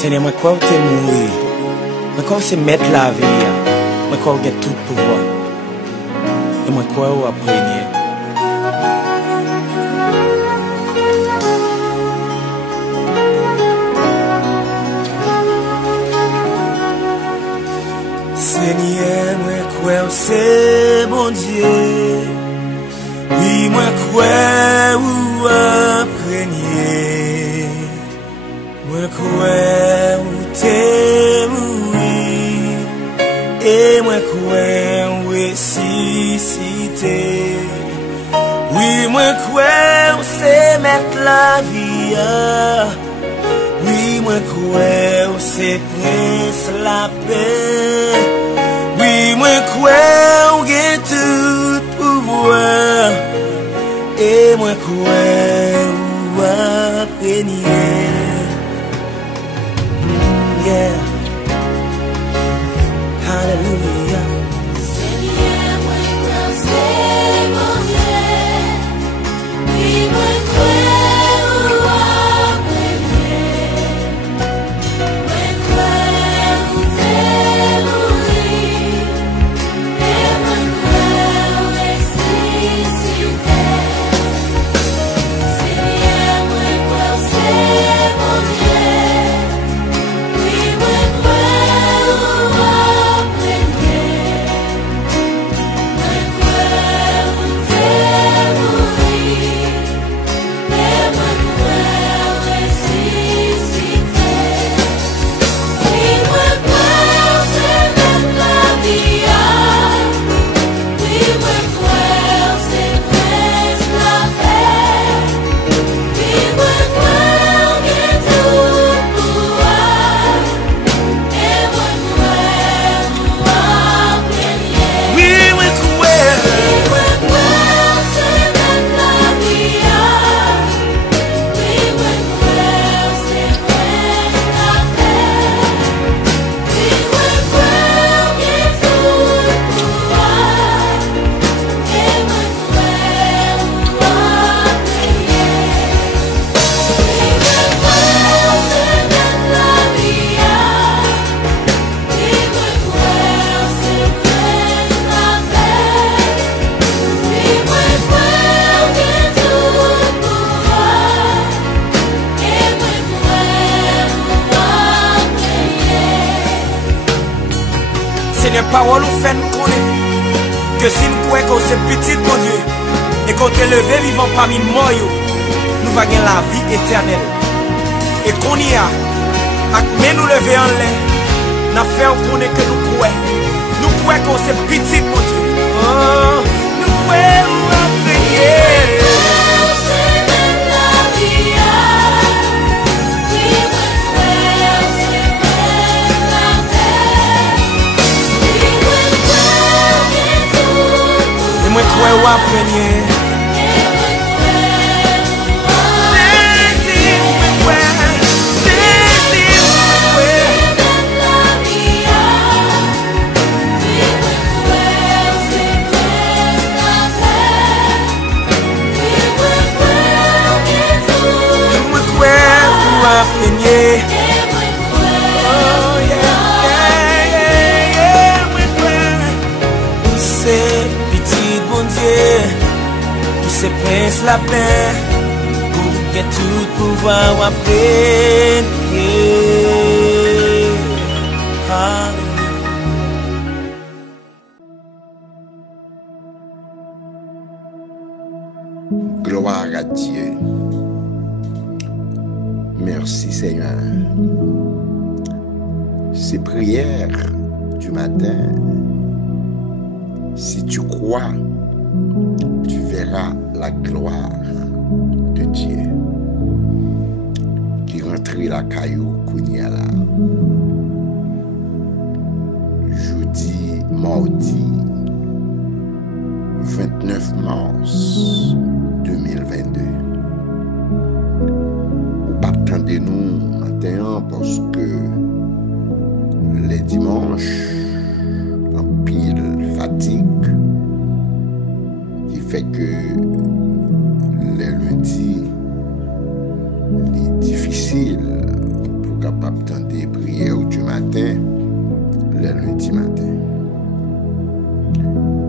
Seigneur, moi crois que tu es mourir. Moi crois que c'est mettre la vie. Moi crois que tu as tout pouvoir. Et moi crois que tu as régné. Seigneur, moi crois que c'est bon Dieu. Oui, moi crois que tu as régné. Moi crois que tu es mourir. Et moi crois que ressuscité. Oui, moi crois que c'est mettre la vie. Oui, moi crois que c'est prince la paix. Oui, moi crois que tout pouvoir. Et moi crois que régner. Yeah. Hallelujah. Seigneur, moi crois c'est mon Dieu. Oui, moi crois régner. Moi crois t'es mourir. Et moi crois ressuscité. Seigneur, moi crois c'est mon Dieu. Oui, moi crois régner. Moi crois t'es mourir. Et moi crois ressuscité. Oui, moi crois c'est mettre la vie. Oui, moi crois c'est prince la paix. Oui, moi crois que tout pouvoir. Et moi crois régner. Oui, moi crois. Oui, moi crois c'est mettre la vie. Oui, moi crois c'est prince la paix. Oui, moi crois que tout pouvoir. Et moi crois régner. Oui, moi crois c'est mettre la vie. Oui, moi crois c'est prince la paix. Oui, moi crois que tout pouvoir. Et moi crois régner. Seigneur, parole nous fait nous connaître que si nous croyons que c'est petit, mon Dieu, et qu'on est levé vivant parmi moi, nous va gagner la vie éternelle. Et qu'on y a, mais nous lever en l'air, nous fait connaître que nous croyons. Nous croyons que c'est petit, mon Dieu. Oh, nous croyons à prier. C'est mettre la vie. Oui, moi crois c'est prince la paix. Oui, moi crois que tout Et moi croyons à prier. C'est prince la paix pour que tout pouvoir après. Gloire à Dieu. Merci Seigneur. Ces prières du matin, si tu crois, tu verras la gloire de Dieu qui rentrait la caillou Kounyala. Jeudi, mardi, 29 mars 2022. Ou pas attendez-nous matin parce que les dimanches, en pile fatigue, qui fait que les lundis, les difficiles pour capable tenter matin, le lundi matin.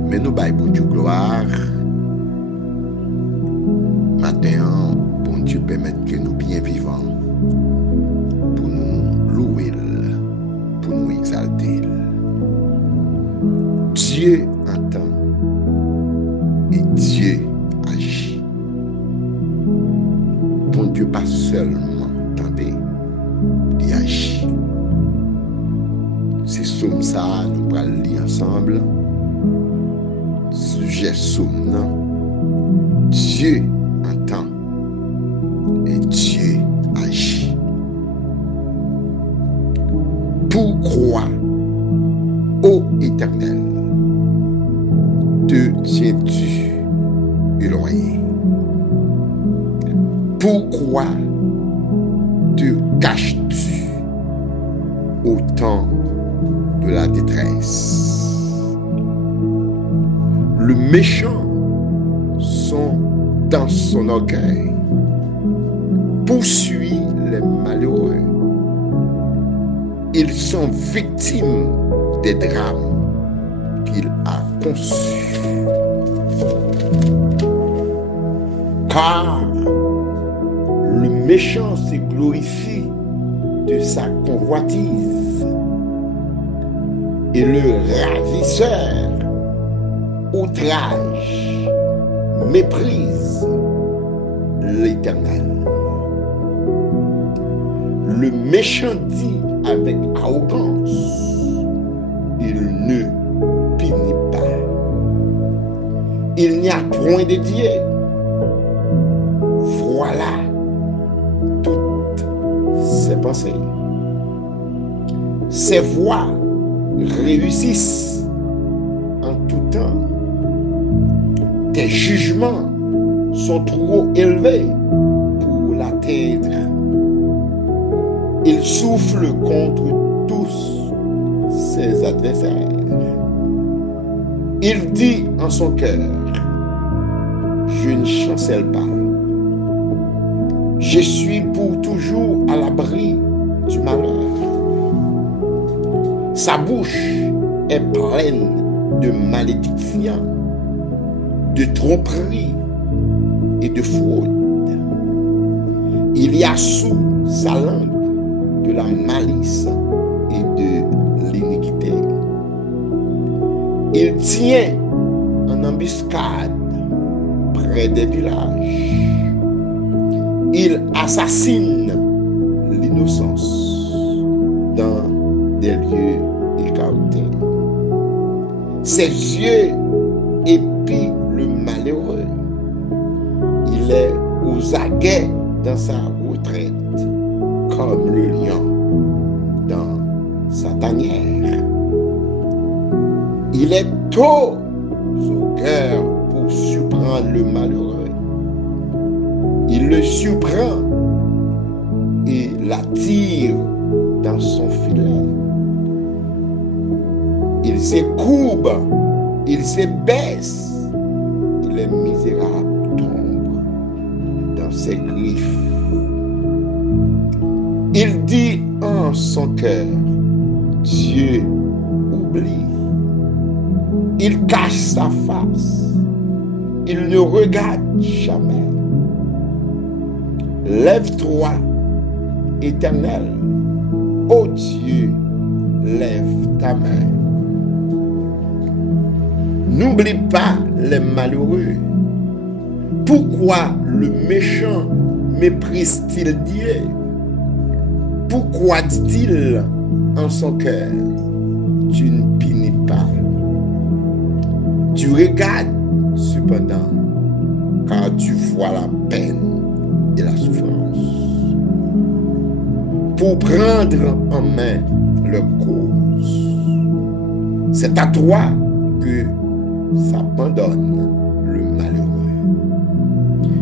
Mais nous baillons bon Dieu gloire. Matin, bon Dieu permettre que nous bien vivants pour nous louer, pour nous exalter. Dieu entend et Dieu agit. Bon Dieu pas seulement entendez, il agit. C'est somme ça, nous allons lire ensemble. Sujet somme, non? Dieu entend et Dieu agit. Pourquoi, ô Éternel, te tiens-tu éloigné? Pourquoi te caches-tu au temps de la détresse? Le méchant sont dans son orgueil, poursuit les malheureux. Ils sont victimes des drames qu'il a conçus. Car le méchant se glorifie de sa convoitise et le ravisseur outrage, méprise l'Éternel. Le méchant dit avec arrogance, il ne punit pas. Il n'y a point de Dieu. Voilà toutes ses pensées. Ses voies réussissent en tout temps. Tes jugements sont trop élevés pour l'atteindre. Il souffle contre tous ses adversaires. Il dit en son cœur, je ne chancelle pas. Je suis pour toujours à l'abri du malheur. Sa bouche est pleine de malédictions, de tromperie et de fraude. Il y a sous sa langue de la malice et de l'iniquité. Il tient en embuscade près des villages. Il assassine l'innocence dans des lieux écartés. Ses yeux épient le malheureux. Il est aux aguets dans sa retraite, comme le lion dans sa tanière. Il est tôt au cœur pour surprendre le malheureux. Il le surprend et l'attire dans son filet. Il se courbe, il se baisse, et les misérables tombent dans ses griffes. Il dit en son cœur, Dieu oublie. Il cache sa face, il ne regarde jamais. Lève-toi, Éternel, ô Dieu, lève ta main. N'oublie pas les malheureux. Pourquoi le méchant méprise-t-il Dieu? Pourquoi dit-il en son cœur, tu ne punis pas? Tu regardes cependant, car tu vois la peine et la souffrance, pour prendre en main leur cause. C'est à toi que s'abandonne le malheureux.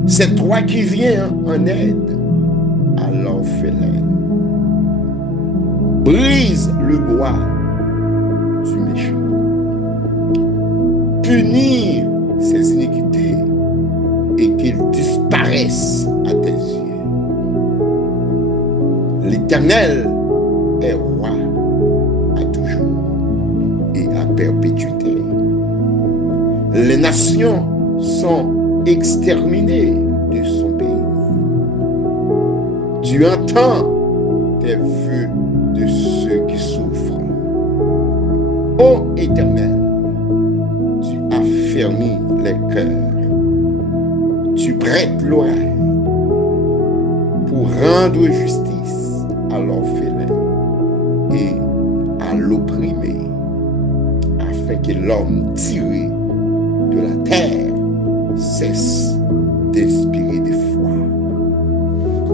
C'est toi qui viens en aide à l'orphelin. Brise le bois du méchant. Punis ses iniquités et qu'ils disparaissent à tes yeux. L'Éternel est roi Les nations sont exterminées de son pays. Tu entends tes vœux de ceux qui souffrent. Ô Éternel, tu affermis les cœurs. Tu prêtes l'oreille pour rendre justice à l'orphelin et à l'opprimé, afin que l'homme tiré de la terre cesse d'inspirer des foi.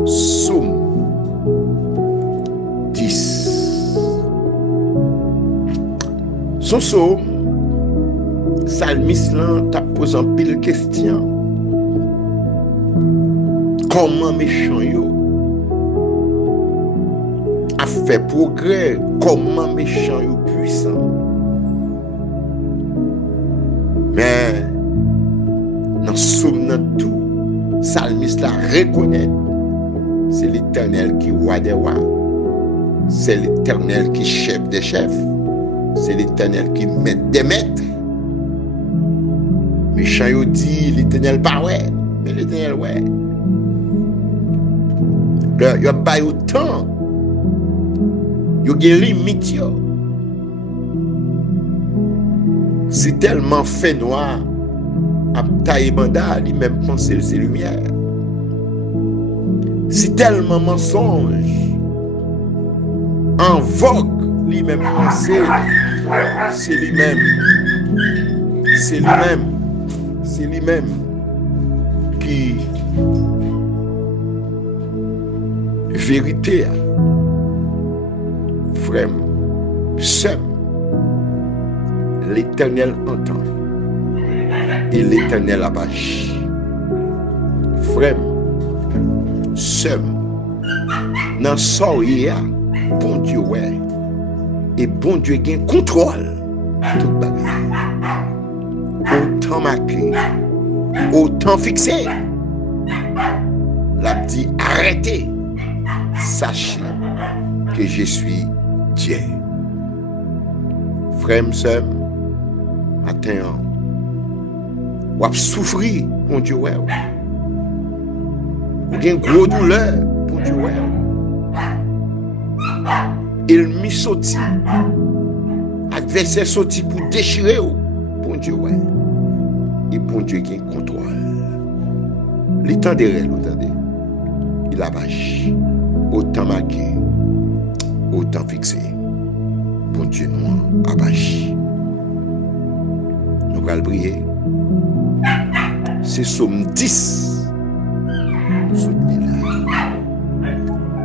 Psaume 10. Son psaume, Salmis lan t'a posé un pile question. Comment méchant yo a fait progrès? Comment méchant yo puissant? Mais dans somme dans tout, Salmis la reconnaît, c'est l'Éternel qui roi des rois, c'est l'Éternel qui chef des chefs, c'est l'Éternel qui maître des maîtres. Méchant yo dit l'Éternel pas ouais, mais l'Éternel ouais. Yo bay autant, yo gen limite yo. C'est tellement fait noir, à taille banda, lui même penser c'est lumière. C'est tellement mensonge, en vogue, lui même penser c'est lui-même. C'est lui-même. C'est lui-même qui vérité, frère, seul l'Éternel entend et l'Éternel abache. Frère, seul dans son hier, bon Dieu ouais, et bon Dieu gagne contrôle tout bagage. Autant marqué, autant fixé. L'a dit arrêtez. Sachez que je suis Dieu. Frère, sœur, matin, ou a souffrir pour Dieu. Ou une gros douleur pour Dieu. Il m'y sorti. Adversaire sorti pour déchirer pour Dieu. Et pour Dieu qui contrôle. L'étang de réel, il a vache. Autant marqué, autant fixé. Bon Dieu nous abache. Nous allons prier. C'est Psaume 10.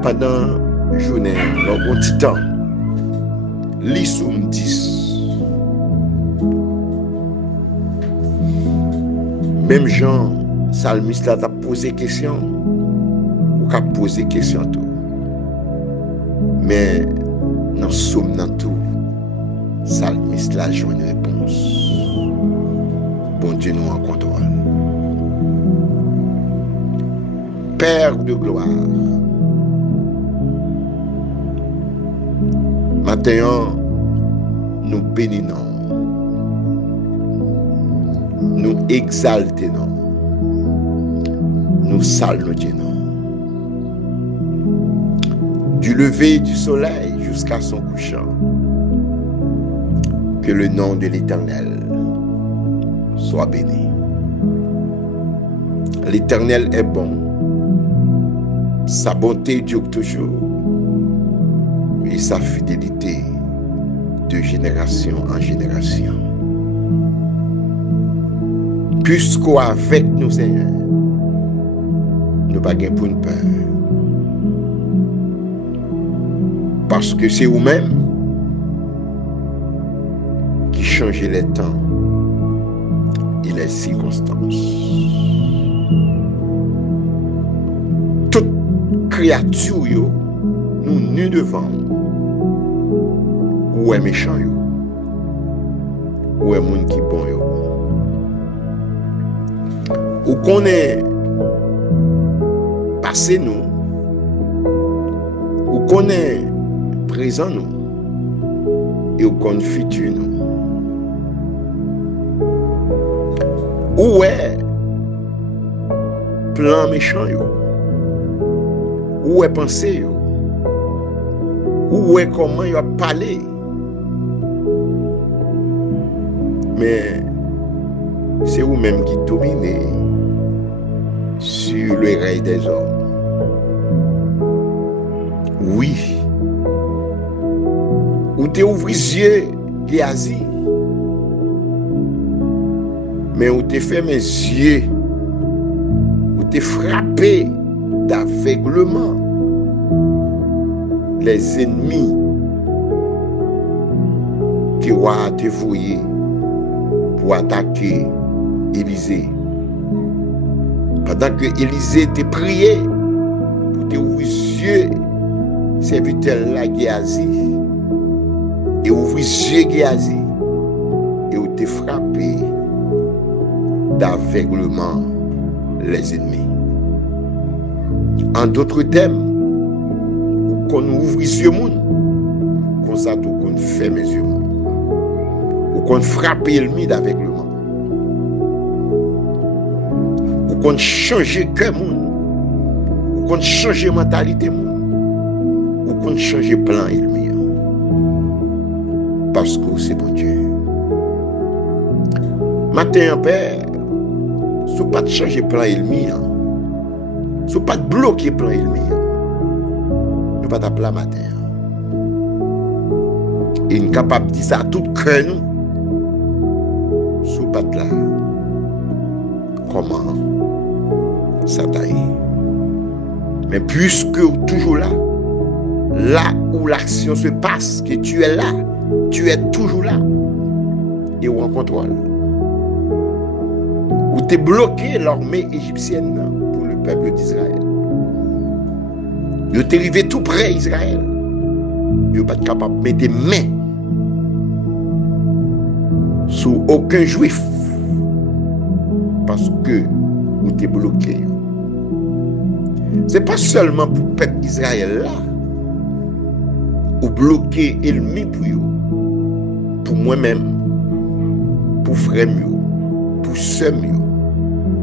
Pendant la journée, dans un petit temps, lis Psaume 10. Même Jean, Salmis là, t'a posé question. Ou qu'a posé question tout. Mais dans le psaume, dans tout, Salmis là joue une réponse. Bon Dieu nous en contrôle. Père de gloire, maintenant, nous bénissons, nous exaltons, nous saluons. Du lever du soleil jusqu'à son couchant, que le nom de l'Éternel soit béni. L'Éternel est bon, sa bonté dure toujours, et sa fidélité de génération en génération. Puisqu'avec nous, Seigneur, nous ne pas pour une peur. Parce que c'est vous-même qui changez les temps et les circonstances. Toute créature, nous nus devant, ou est méchant, ou est monde qui bon. Ou qu'on est passé nous, ou qu'on est présent nous et au compte futur nous. Où est plan méchant yo? Où est pensée yo? Où est comment yo a parlé? Mais c'est vous-même qui dominez sur le règne des hommes. Oui. Ou te ouvri les yeux, Géasi. Mais ou te fait mes yeux. Ou te frappé d'aveuglement les ennemis qui ont te voué pour attaquer Élisée. Pendant que Élisée te prié pour te ouvrir les yeux, serviteur la Géasi. Et ouvrir les yeux Géasi. Et ou te frappé d'aveuglement les ennemis. En d'autres termes, qu'on ouvre les yeux, qu'on s'attend qu'on ferme les yeux, ou qu'on frappe l'ennemi d'aveuglement, ou qu'on change le cœur, ou qu'on change la mentalité, ou qu'on change le plan l'ennemi. Parce que c'est bon Dieu. Matin, Père, si vous pas changer le plan l'ennemi, si vous pas bloquer le plan l'ennemi, nous pas t'appeler matin. Et nous sommes capables de dire ça à tout cœur nous. Si vous pas là, comment ça t'aille? Mais puisque vous êtes toujours là, là où l'action se passe, que tu es là, tu es toujours là, et ou en contrôle. Ou t'es bloqué l'armée égyptienne pour le peuple d'Israël. Vous êtes arrivé tout près d'Israël. Vous n'êtes pas capable de mettre des mains sur aucun juif parce que vous êtes bloqué. Ce n'est pas seulement pour le peuple d'Israël là, ou bloquer l'ennemi pour moi-même, pour frère, pour soeur,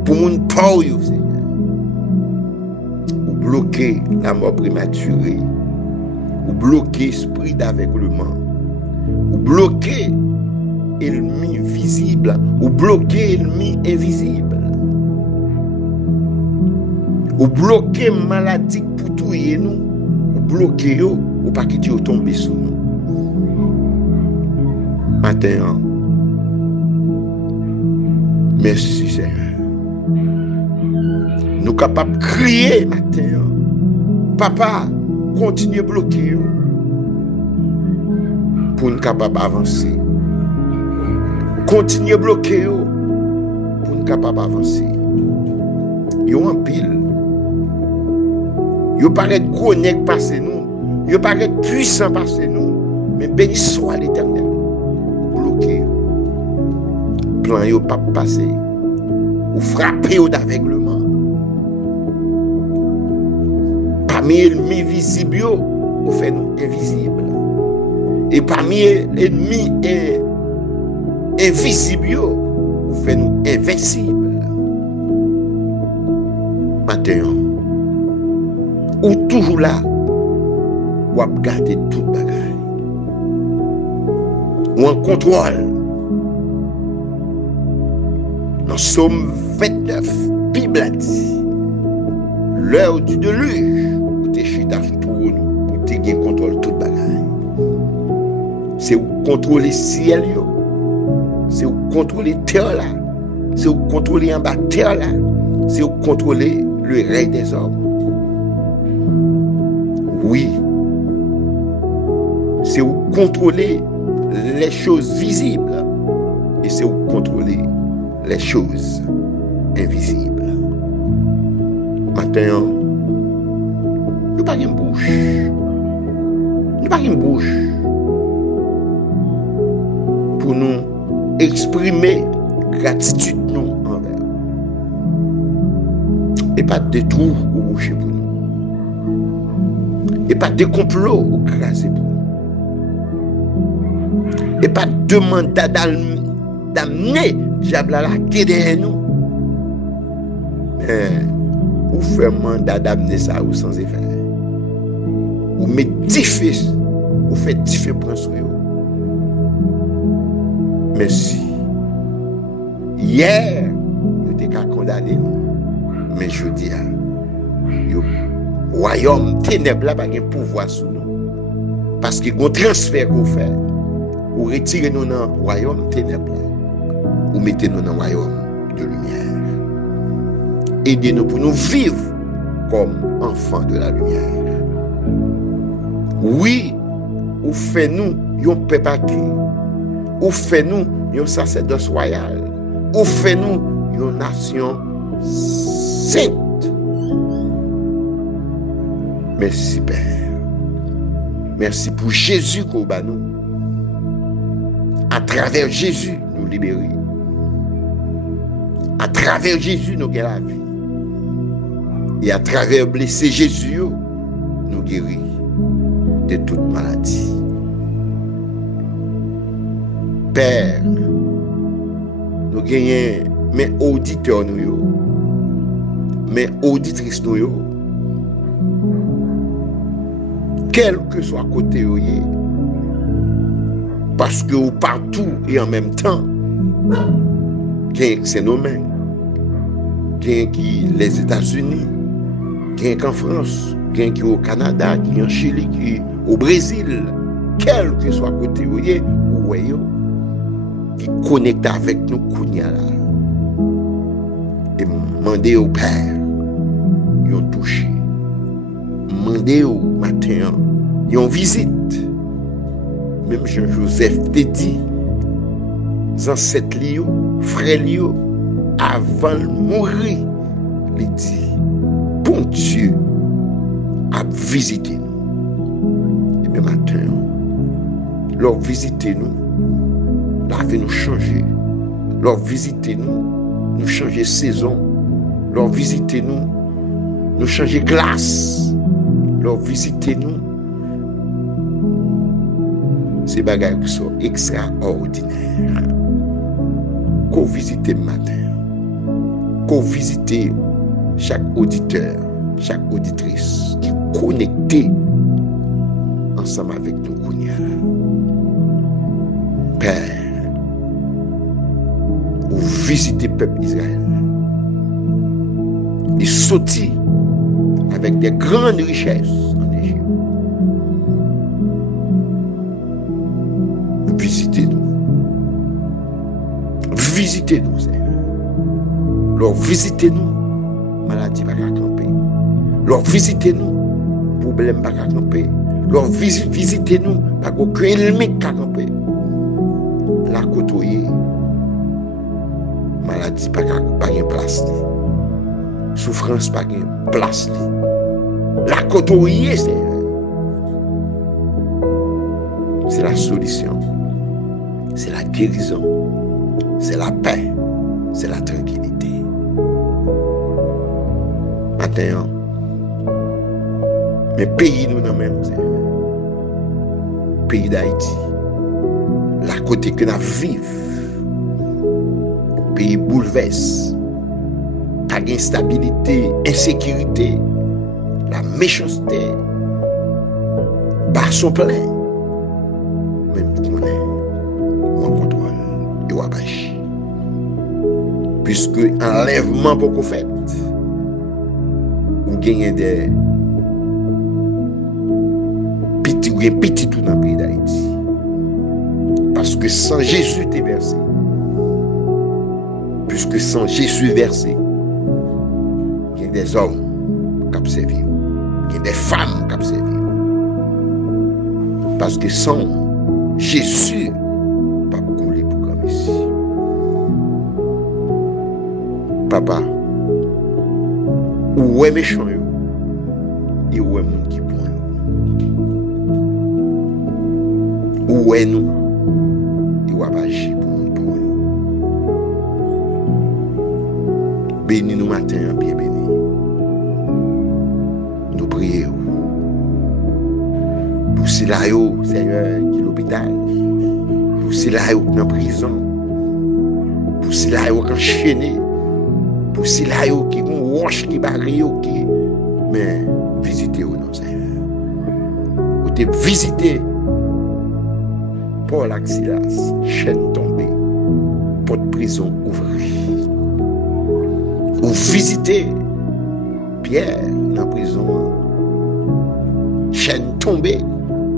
pour mon pauvre, Seigneur. Ou bloquer la mort prématurée, ou bloquer l'esprit d'aveuglement, ou bloquer l'ennemi visible, ou bloquer l'ennemi invisible, ou bloquer maladie pour tout et nous, ou bloquer yo, ou pas quitter yo tomber sur nous. Matin, merci Seigneur. Nous sommes capables de crier matin. Papa, continue à bloquer pour nous capables d'avancer. Continue à bloquer pour nous capables d'avancer. Yo en pile. Yo paraît gros nèg passer nous. Yo paraît puissant passer nous. Mais béni soit l'Éternel. Bloqué. Plan yo pas passer. Ou frapper au d'aveuglement. Parmi l'ennemi visible, ou fait nous invisible. Et parmi l'ennemi invisible, ou fait nous invincible. Maintenant, ou toujours là, ou à garder toute bagaille. Ou en contrôle. Dans Psaume 29, Bible a dit, l'heure du déluge, où t'es chita sous tout nous, où t'es gain contrôle toute bagaille. C'est où contrôler ciel, c'est où contrôler terre là, c'est où contrôler en bas terre là, c'est où contrôler le règne des hommes. Oui, c'est où contrôler les choses visibles et c'est où contrôler les choses invisibles. Maintenant, nous pas une bouche. Nous pas une bouche pour nous exprimer gratitude nous envers. Et pas de détour ou boucher pour nous. Et pas de complot ou craser pour nous. Et pas de mandat d'amener diable à la guerre derrière nous Ou fait mandat d'amener ça ou sans effet. Ou met 10 fils, ou fait 10 fils prendre sur eux. Merci. Hier, vous étiez condamné, mais je dis, le royaume ténèbres là pas de pouvoir sur nous. Parce que un transfert qu'on fait, ou retirer nous dans le royaume ténèbres, ou mettez nous dans le royaume de lumière. Aidez-nous pour nous vivre comme enfants de la lumière. Oui, ou fait nous un peuple acquis, ou fait nous un sacerdoce royal, ou fait nous une nation sainte. Merci Père. Merci pour Jésus qu'on bat nous. À travers Jésus, nous libérer. À travers Jésus, nous guérir la vie. Et à travers blesser Jésus, nous guérir de toute maladie. Père, nous gagnons mes auditeurs, mes auditrices, quel que soit côté, parce que partout et en même temps, c'est nos mains, qui les États-Unis, qui en France, qui au Canada, qui en Chili, qui au Brésil, quel que soit côté où qui connecte avec nous Kounia là. Et demander au Père, ils ont touché. Demander au matin, ils ont visite. Même Jean-Joseph te dit, ancêtres liés, frères liés, avant de mourir, il dit, bon Dieu, a visité nous. Et bien matin, leur visiter nous, la vie nous changer. Leur visiter nous changer saison. Leur visiter nous changer glace. Leur visiter nous, ces bagages qui sont extraordinaires. Qu'on visite le matin. Qu'on visite chaque auditeur, chaque auditrice qui est connecté ensemble avec nous. Père, ou visiter le peuple Israël. Il sortit avec des grandes richesses en Égypte. Visitez-nous. Visitez-nous, Seigneur. Alors, visitez-nous, maladie va camper. Alors, visitez-nous, problème va camper. Alors, visitez-nous, pas aucun ennemi va camper. La côtoyer, maladie pas de place. Souffrance pas de place. La côtoyer, c'est la solution. C'est la guérison. C'est la paix. C'est la tranquillité. Maintenant, mais pays nous dans même pays d'Haïti, la côté que nous vivons, pays bouleverse, pas d'instabilité, insécurité, la méchanceté, par son plein, même qu'on est, on contrôle et on abache. Puisque enlèvement beaucoup fait, ou gagner des petits tout dans le pays d'Haïti. Parce que sans Jésus t'es versé, puisque sans Jésus versé, il y a des hommes qui ont servi, il y a des femmes qui ont servi. Parce que sans Jésus, pas couler pour comme ici. Papa, où est méchant et où est monde qui pour où est nous et où est agir pour nous. Bénis nous matin, bien béni. Nous prions. Pour cela, Seigneur, qui est l'hôpital. Pour cela, qui est en prison. Pour cela, qui est enchaîné. poussé là, qui ont roche qui barre, qui. Mais visitez au non, Seigneur. Ou te visiter Paul Axilas, chaîne tombée, porte prison ouverte. Ou visiter Pierre dans la prison, chaîne tombée,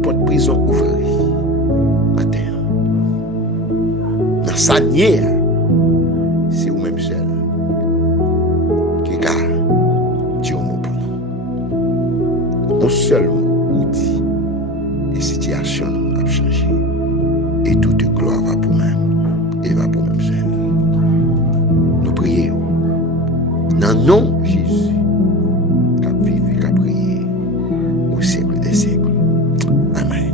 porte prison ouverte. Dans sa nière, c'est vous-même seul qui garde Dieu mot pour nous. Un seul mot dit et situation a changé. Et toute gloire va pour même et va pour même seul. Nous prions. Dans le nom de Jésus, qu'a vivre, qu'a prié au siècle des siècles. Amen.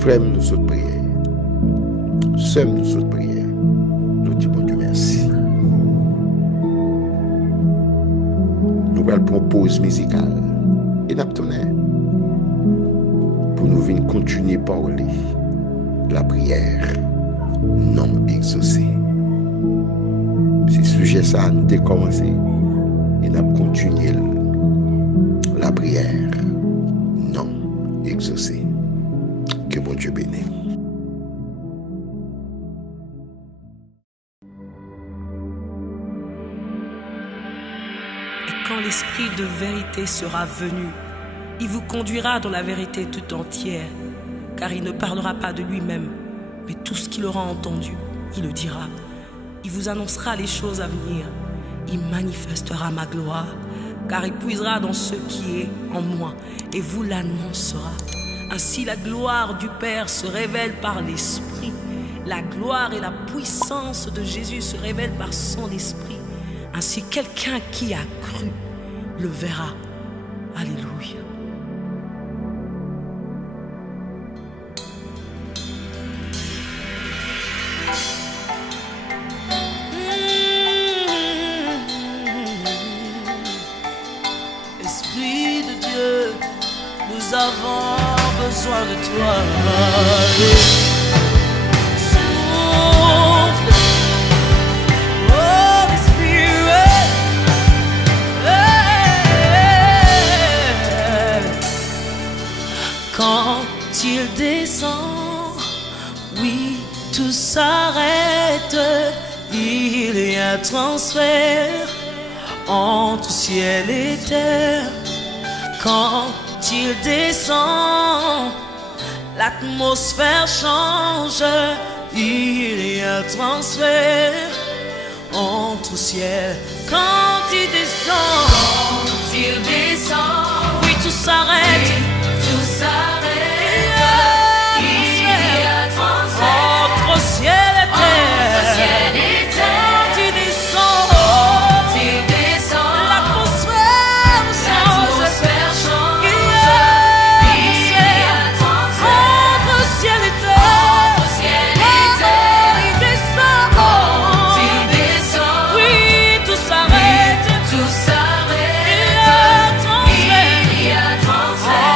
Frère, nous sommes priés. Sommes nous autres prières. Nous disons bon Dieu merci. Nous allons prendre une pause musicale. Et nous attendons pour nous venir continuer à parler de la prière non exaucée. Ce sujet ça nous a commencé et nous allons continuer la prière non exaucée. Que bon Dieu bénisse. Quand l'Esprit de vérité sera venu, il vous conduira dans la vérité tout entière, car il ne parlera pas de lui-même, mais tout ce qu'il aura entendu, il le dira. Il vous annoncera les choses à venir, il manifestera ma gloire, car il puisera dans ce qui est en moi, et vous l'annoncera. Ainsi la gloire du Père se révèle par l'Esprit, la gloire et la puissance de Jésus se révèlent par son Esprit. Ainsi, quelqu'un qui a cru le verra. Alléluia. Esprit de Dieu, nous avons besoin de toi. Quand il descend, oui, tout s'arrête. Il y a transfert entre ciel et terre. Quand il descend, l'atmosphère change. Il y a transfert entre ciel. Quand il descend, oui, tout s'arrête. Tout s'arrête, il y a transfert entre ciel et terre. Quand il descend, l'atmosphère change. Il y a transfert entre ciel et terre. Quand il descend, oui, tout s'arrête. Il y a transfert.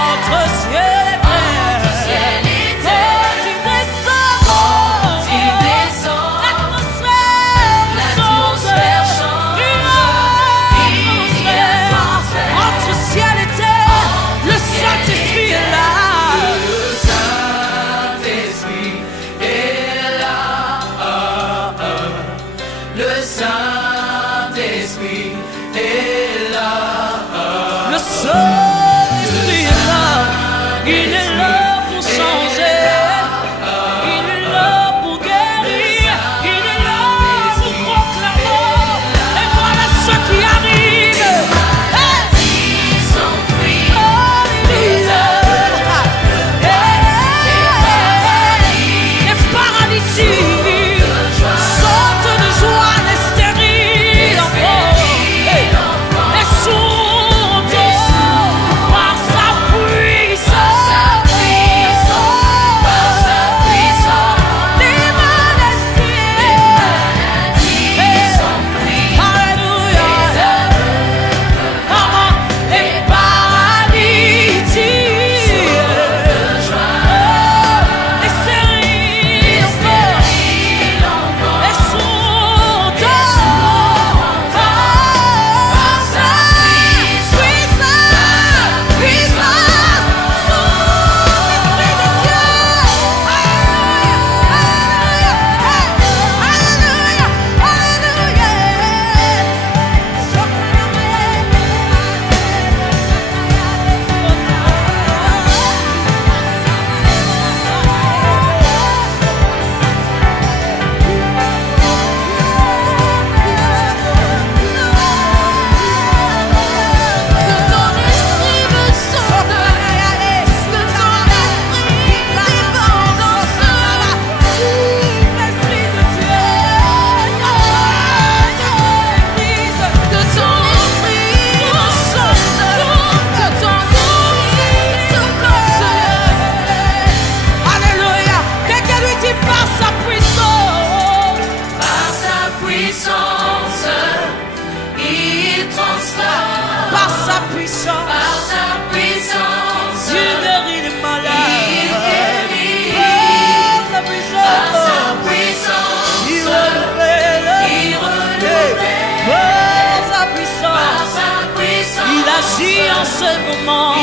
ce moment.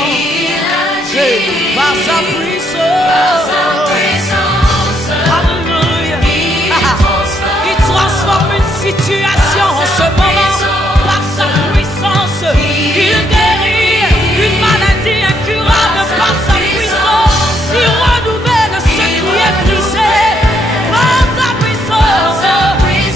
Par sa puissance. Alléluia. Il transforme une situation en ce moment. Par sa puissance, il guérit une maladie incurable. Par sa puissance, il renouvelle ce qui est brisé. Par sa puissance, il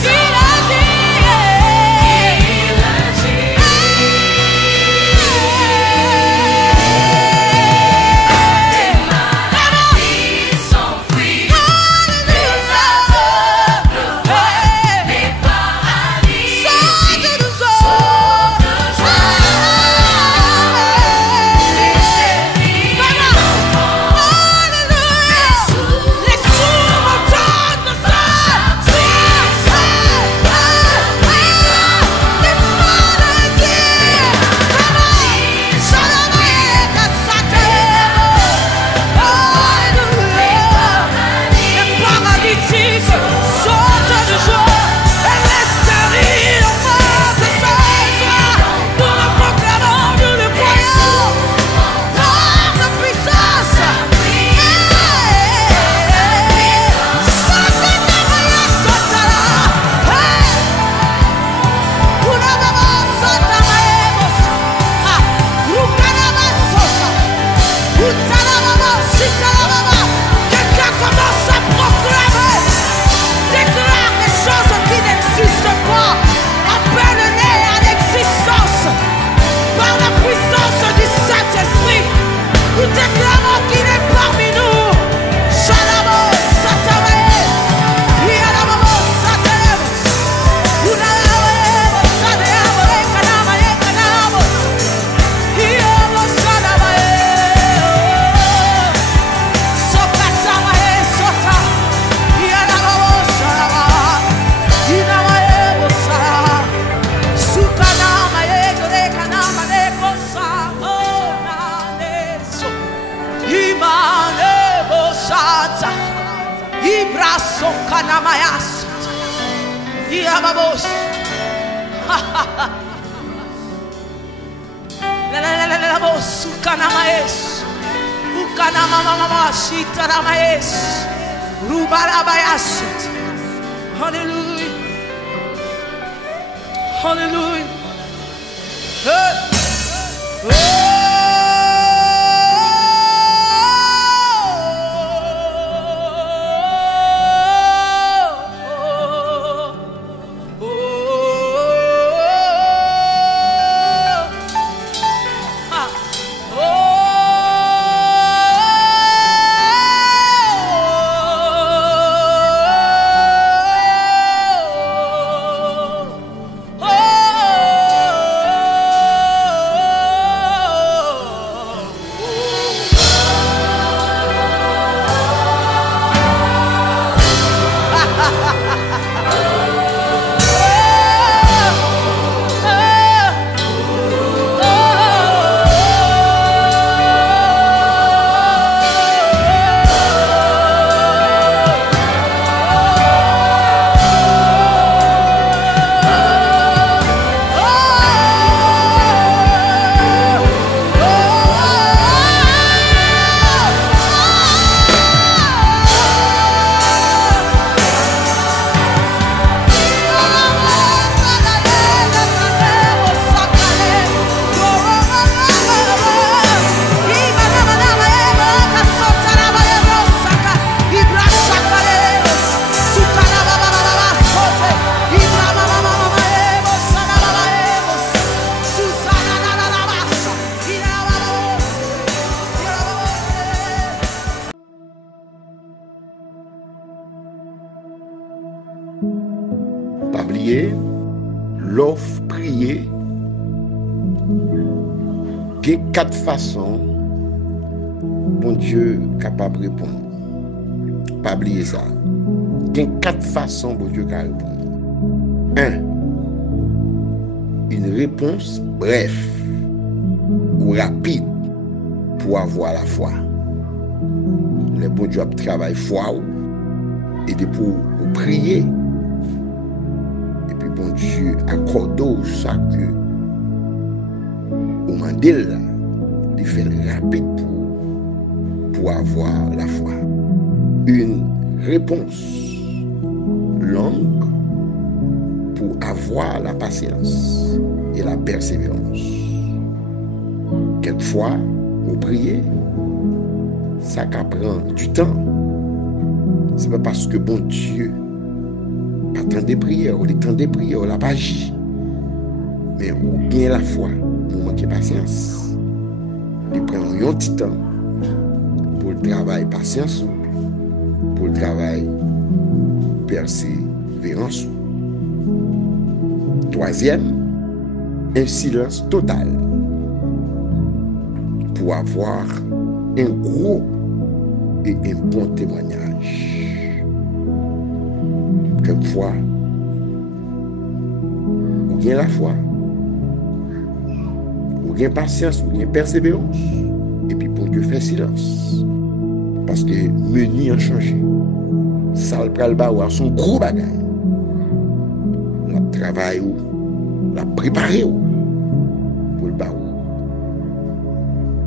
Hallelujah. Hallelujah. Pas oublier, l'offre prier, il y a 4 façons bon Dieu capable de répondre. Pas oublier ça. Il y a 4 façons bon Dieu capable de répondre. 1. Une réponse bref ou rapide pour avoir la foi. Le bon Dieu travaille foi et pour prier. Et puis bon Dieu accorde ça que au mandel il fait rapide pour avoir la foi. Une réponse longue pour avoir la patience et la persévérance. Quelquefois, au prier, ça prend du temps. C'est pas parce que bon Dieu pas tant de prières, ou les temps de prières, la pas agi. Mais ou bien la foi, pour manquer patience. Il prend un petit temps pour le travail patience, pour le travail persévérance. Troisième, un silence total pour avoir un gros et un bon témoignage. Quelquefois, ou bien la foi, ou bien patience, ou bien persévérance, et puis pour Dieu fait silence. Parce que menu a changé. Ça le pral ba ou son gros bagage. La travail ou la préparer ou pour le ba ou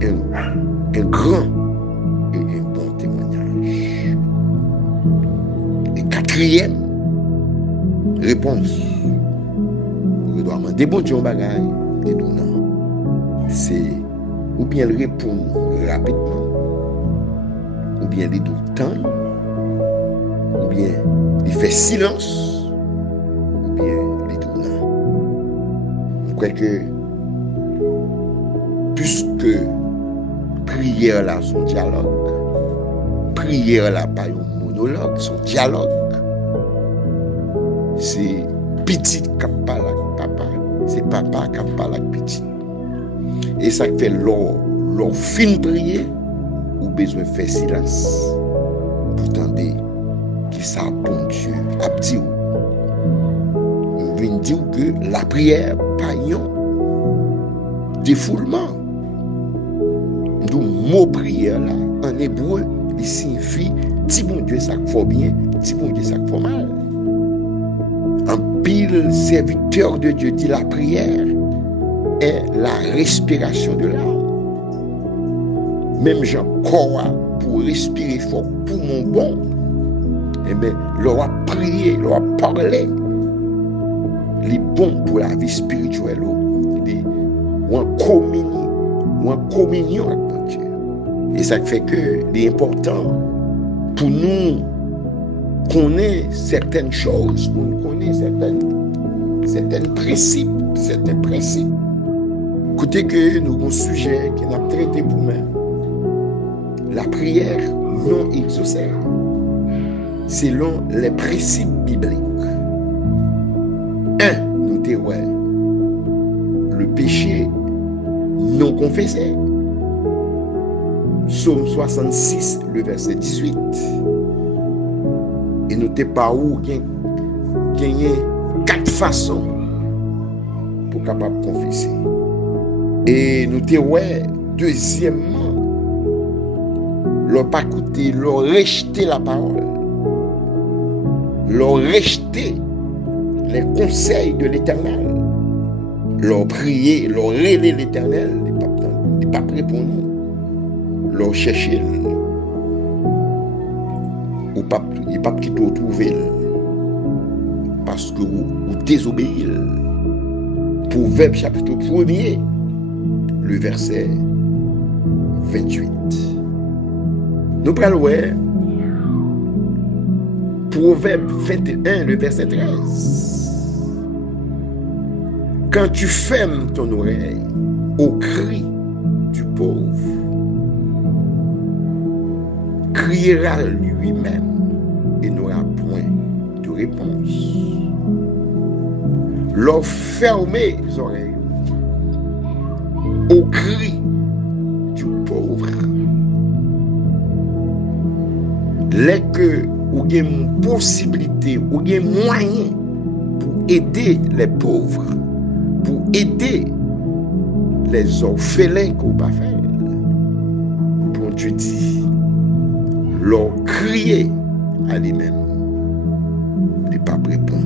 un grand et un bon témoignage. Et quatrième réponse, on doit demander bon Dieu un bagage et tout non. C'est ou bien le répondre rapidement, ou bien les tout temps, ou bien il fait silence, ou bien les tout non. Je crois que puisque prière là son dialogue, prière là pas un monologue, son dialogue, c'est petit qui parle avec papa, c'est papa qui parle avec petit. Et ça fait leur fin prier, ou besoin de faire silence pour tendre qui ça bon Dieu a dit. On vient dire que la prière pas un défoulement. Du mot prière là en hébreu, il signifie si bon Dieu ça fait bien, si bon Dieu ça fait mal. Un pile serviteur de Dieu dit la prière est la respiration de l'âme. Même Jean croit pour respirer fort pour mon bon, eh bien, leur a prié, leur a parlé. Les bons pour la vie spirituelle, ou en communion avec mon Dieu. Et ça fait que l'important pour nous connaître certaines choses, pour nous connaître certains principes. Écoutez que nous avons un sujet qui n'a traité pour nous. La prière non exaucée, selon les principes bibliques. 1. Nous avons le péché non confessé. Psaume 66, le verset 18. Et nous n'avons pas où gagner 4 façons pour capable de confesser. Et nous avons deuxièmement, leur pas écouter, leur rejeter la parole, leur rejeter les conseils de l'Éternel, leur prier, leur rêver l'Éternel, il n'est pas prêt pour nous, leur chercher, il n'est pas qui te trouver parce que vous désobéissez. Proverbe chapitre 1er, le verset 28. Nous parlons Proverbe 21, le verset 13. Quand tu fermes ton oreille au cri du pauvre, criera lui-même et n'aura point de réponse. Leur fermer les oreilles au cri du pauvre. Les que ou avez une possibilité, ou avez moyen pour aider les pauvres, pour aider les orphelins qu'on va faire. Pour Dieu dit, leur crier à lui-même, ne pas répondre.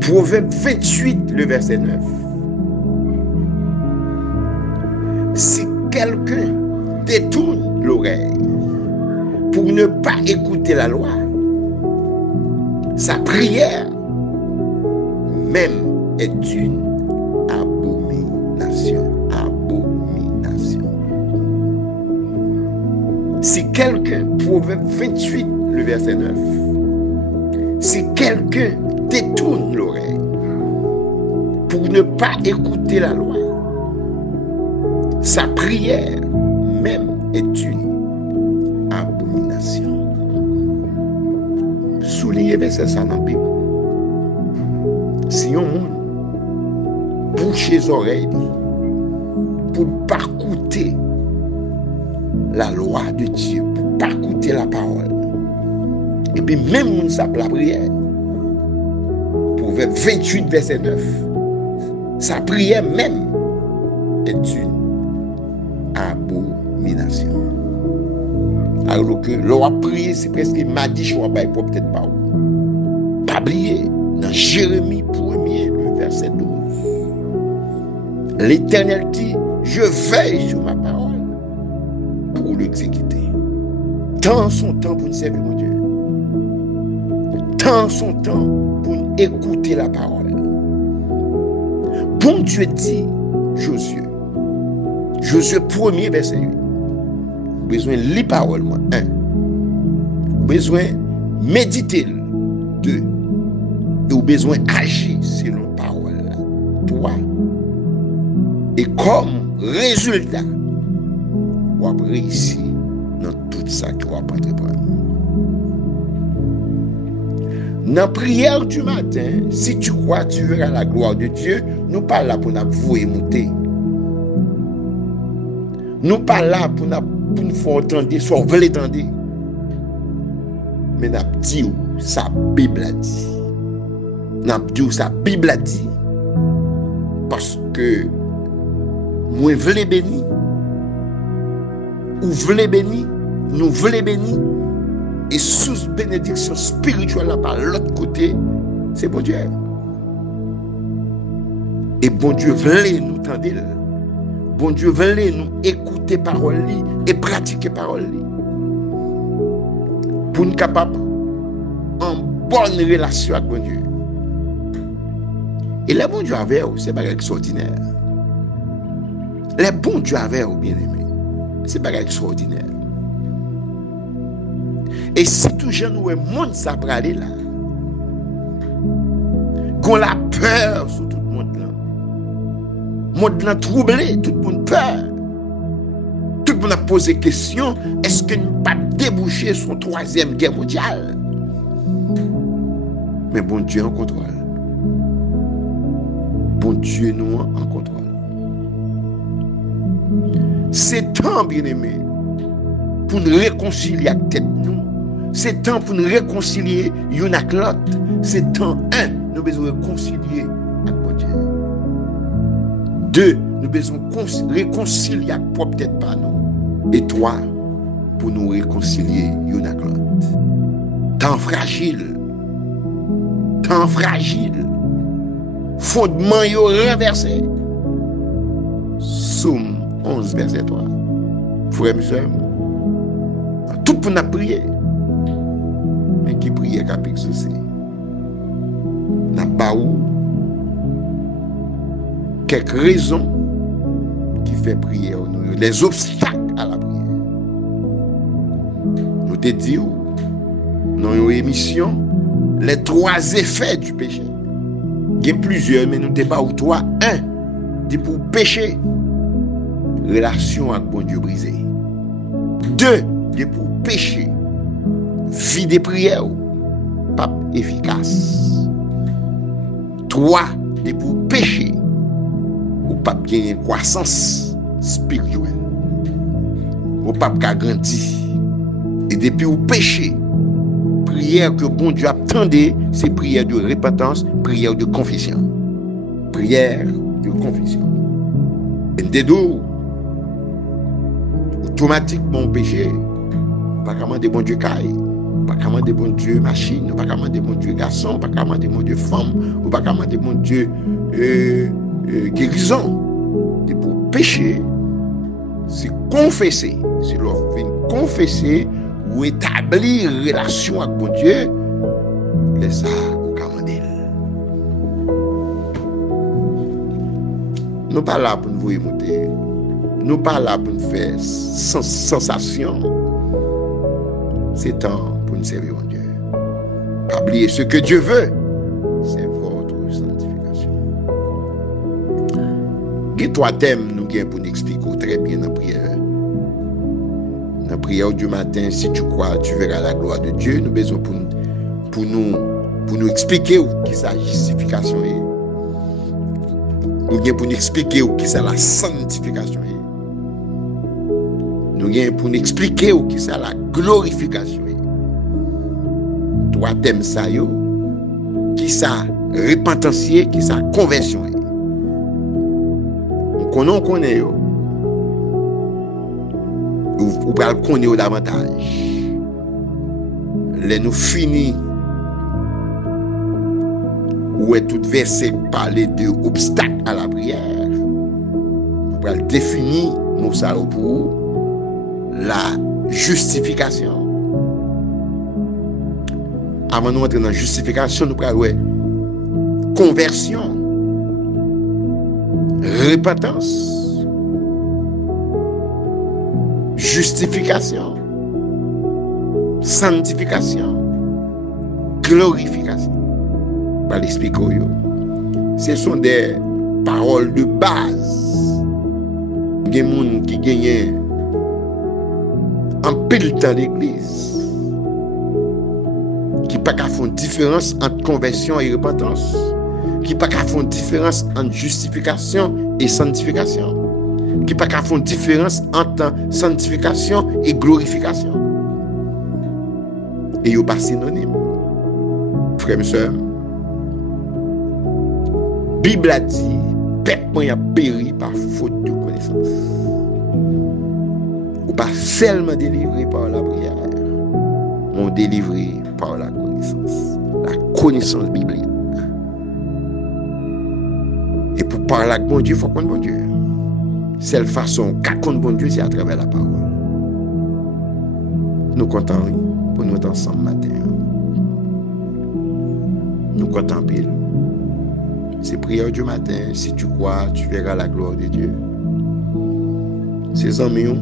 Proverbe 28, le verset 9. Si quelqu'un détourne l'oreille pour ne pas écouter la loi, sa prière même est une abomination. Abomination. Si quelqu'un, Proverbe 28, le verset 9, si quelqu'un détourne l'oreille pour ne pas écouter la loi, sa prière même est une abomination. Soulignez verset ça dans la Bible. Si on bouche les oreilles pour ne pas écouter la loi de Dieu, pour ne pas écouter la parole, et puis même on sape la prière, Proverbe 28 verset 9, sa prière même est une abomination. Alors que l'on a prié, c'est presque m'a dit je ne vais pas peut-être pas. Pas oublier, dans Jérémie 1er, le verset 12. L'Éternel dit, je veille sur ma parole pour l'exécuter. Tant son temps pour nous servir mon Dieu. Tant son temps pour nous écouter la parole. Bon Dieu dit, Josué. Josué 1er, verset 8. Besoin de lire parole, moi. 1. Besoin méditer. 2. Et au besoin agir selon parole. 3. Et comme résultat, on va réussir dans tout ça qu'on va entreprendre. Dans la prière du matin, si tu crois, tu verras la gloire de Dieu. Nous pas là pour nous voir monter. Nous pas là pour nous faire entendre, soit vous l'entendre. Mais nous dit sa Bible a dit. Nous dit sa Bible a dit. Parce que moi voulais bénir. Ou voulez bénir, nous voulons bénir. Et sous bénédiction spirituelle là par l'autre côté, c'est bon Dieu. Et bon Dieu voulait nous tendre. Bon Dieu voulait nous écouter parole et pratiquer parole pour nous capables en bonne relation avec bon Dieu. Et les bons Dieu avec vous, c'est pas extraordinaire. Les bons Dieu avec vous, bien aimé, c'est pas extraordinaire. Et si tout jeune ou un monde ça peut aller là, qu'on a peur sur tout le monde là. Monde là troublé, tout le monde peur. Tout le monde a posé question, est-ce que nous pas déboucher sur une 3e guerre mondiale? Mais bon Dieu en contrôle. Bon Dieu nous en contrôle. C'est temps, bien aimé, pour nous réconcilier avec tête nous. C'est temps pour nous réconcilier une avec l'autre. C'est temps, 1, nous besoin réconcilier avec bon Dieu. 2, nous besoin réconcilier avec propre tête par nous. Et 3, pour nous réconcilier une avec l'autre. Temps fragile. Temps fragile. Fondement yo renversé. Somme 11, verset 3. Frère et sœurs, tout pour nous prier. Mais qui prie qu'à exaucer. N'a pas où quelques raisons qui fait prier nous, les obstacles à la prière. Nous te disons dans une émission les 3 effets du péché. Il y a plusieurs, mais nous ne pas ou 3. 1, dit pour pécher, relation avec bon Dieu brisée. 2, dit pour pécher, vie de prière, pas efficace. 3, dit pour pécher, ou pas gagner croissance spirituelle. Ou pas grandir. Et depuis ou pécher, prière que bon Dieu attendait, c'est prière de repentance, prière de confession. Prière de confession. Et des deux, automatiquement péché, pas commander bon Dieu caille, pas commander bon Dieu machine, pas commander bon Dieu garçon, pas commander bon Dieu femme, ou pas commander bon Dieu guérison. Et pour pécher, c'est confesser. Si l'on vient confesser ou établir relation avec bon Dieu, laisse ça au commandel. Nous pas là pour nous voir monter. Nous pas là pour nous faire sensation. C'est temps pour nous servir mon Dieu. Pas oublier ce que Dieu veut, c'est votre sanctification. Il y a 3 thèmes nous avons pour nous expliquer très bien dans la prière. Dans la prière du matin, si tu crois, tu verras la gloire de Dieu. Nous avons besoin pour nous expliquer qui c'est la justification. Nous avons pour nous expliquer qui c'est la sanctification. Nous avons pour nous expliquer qui c'est la glorification. 3 thèmes ça yo, qui ça repentancier, qui ça conversion. On connaît yo. Ou pas connaître davantage. Les nous fini où est tout verset parler de obstacle à la prière. On va définir nous ça pour la justification. Avant de nous entrer dans la justification, nous allons conversion, repentance, justification, sanctification, glorification. Par l'expliquer. Ce sont des paroles de base. Il y a des gens qui gagnent en pile temps l'église, qui pas qu'à faire une différence entre conversion et repentance, qui pas qu'à faire une différence entre justification et sanctification, qui pas qu'à faire une différence entre sanctification et glorification. Et ils pas synonyme. Frères et sœurs, la Bible a dit, peuple a péri par faute de connaissance. Ou pas seulement délivré par la prière, mais délivré par la connaissance biblique. Et pour parler avec bon Dieu, il faut connaître bon Dieu. Seule façon qu'à connaître bon Dieu, c'est à travers la parole. Nous comptons pour nous être ensemble matin. Nous comptons pile. C'est prière du matin. Si tu crois, tu verras la gloire de Dieu. Ces amis,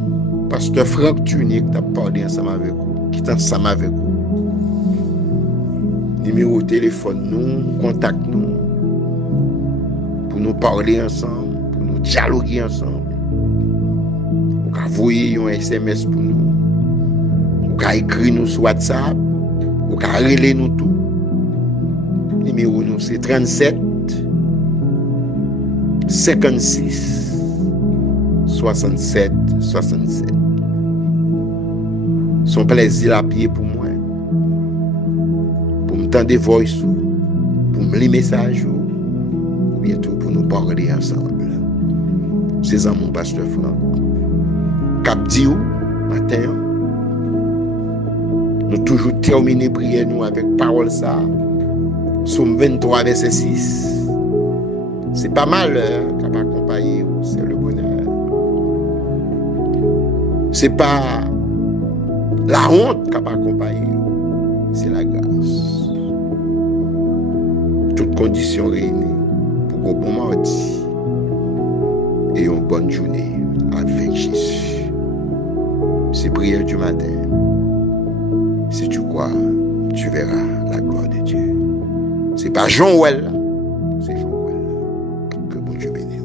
pasteur Franck Tunique t'a parlé ensemble avec vous, qui est ensemble avec vous. Numéro de téléphone, nous, contact nous, pour nous parler ensemble, pour nous dialoguer ensemble. Vous pouvez envoyer un SMS pour nous. Vous pouvez écrire nous sur WhatsApp. Vous pouvez relayer nous tout. Numéro nous, c'est 37 56 67 67. Son plaisir à pied pour moi. Pour me tendre des voix, pour me lire messages, ou bientôt pour nous parler ensemble. C'est ça mon pasteur Franck. Cap Diou, matin, nous toujours terminer prière nous avec parole ça. Somme 23, verset 6. C'est pas malheur qui va accompagner, c'est le bonheur. C'est pas la honte qui va accompagner, c'est la grâce. Toutes conditions réunies pour un bon mardi et une bonne journée avec Jésus. C'est prière du matin. Si tu crois, tu verras la gloire de Dieu. C'est pas Jean-Ouel, c'est Jean-Ouel. Que bon Dieu bénisse.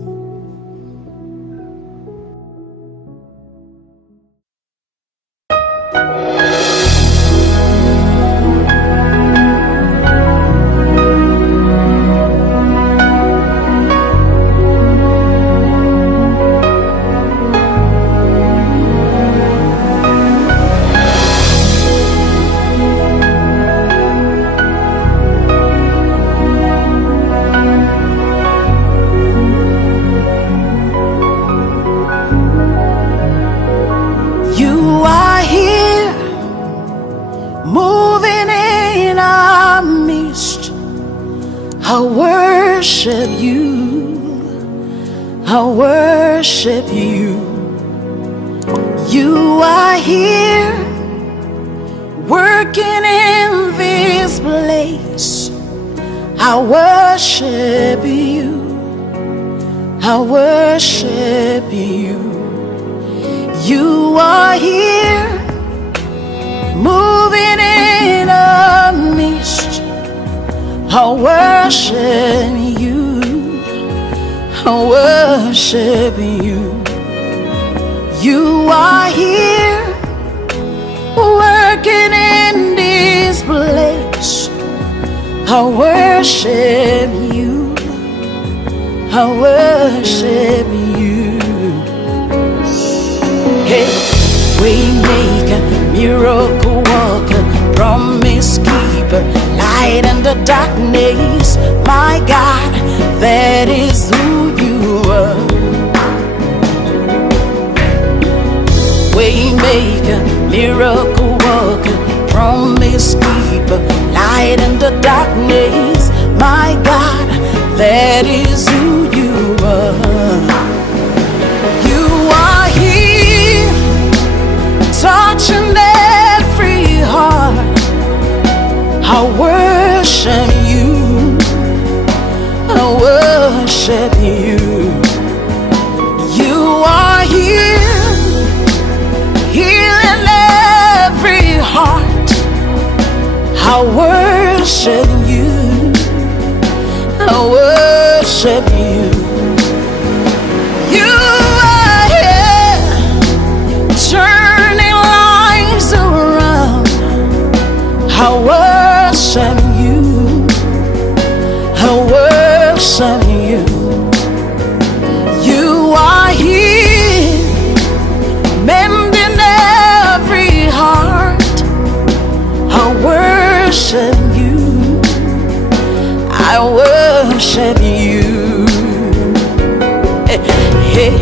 You are here, working in this place. I worship you. I worship you. You are here, moving in our midst. I worship you. I worship you. You are here, working in this place. I worship you. I worship you. Hey, waymaker, miracle worker, promise keeper, light in the darkness. My God, that is who you are. Waymaker, miracle worker, promise keeper, light in the darkness. My God, that is who you are. You are here, touching every heart. I worship you. I worship you. You are here, healing every heart. I worship you. I worship you. You are here, turning lives around. I worship you. I worship you. You are here, mending every heart. I worship you. I worship you. Hey,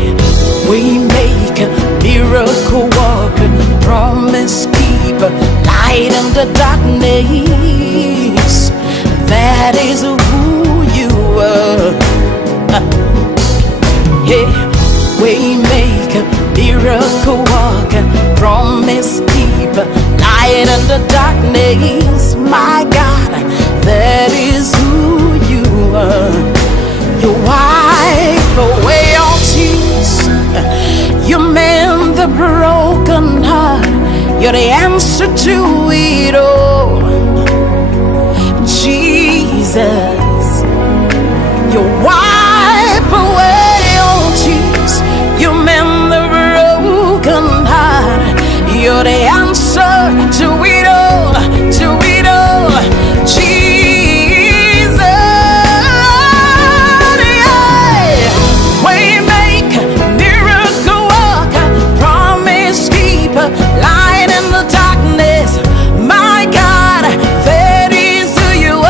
we make a miracle worker, promise keeper, light in the darkness. That is who you are. Hey, we make a miracle worker, promise keeper, light in the darkness. My God, that is who you are. You wipe away all tears, you mend the broken heart. You're the answer to it all, Jesus. You wipe away all tears, you mend the broken heart. You're the answer to it all, to it all, Jesus. Yeah. Waymaker, miracle worker, promise keeper, light in the darkness. My God, that is who you are.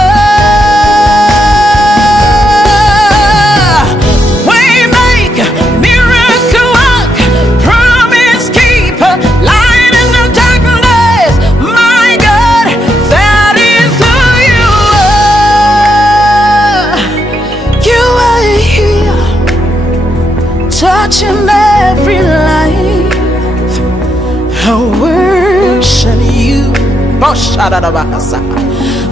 Waymaker, miracle worker, promise keeper, light in the darkness. My God, that is who you are. You are here, touching every life. I worship you.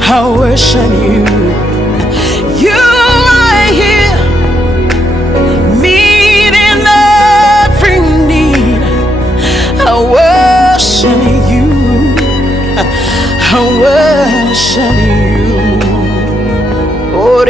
I worship you. You are here, meeting every need. I worship you. I worship you. Oh,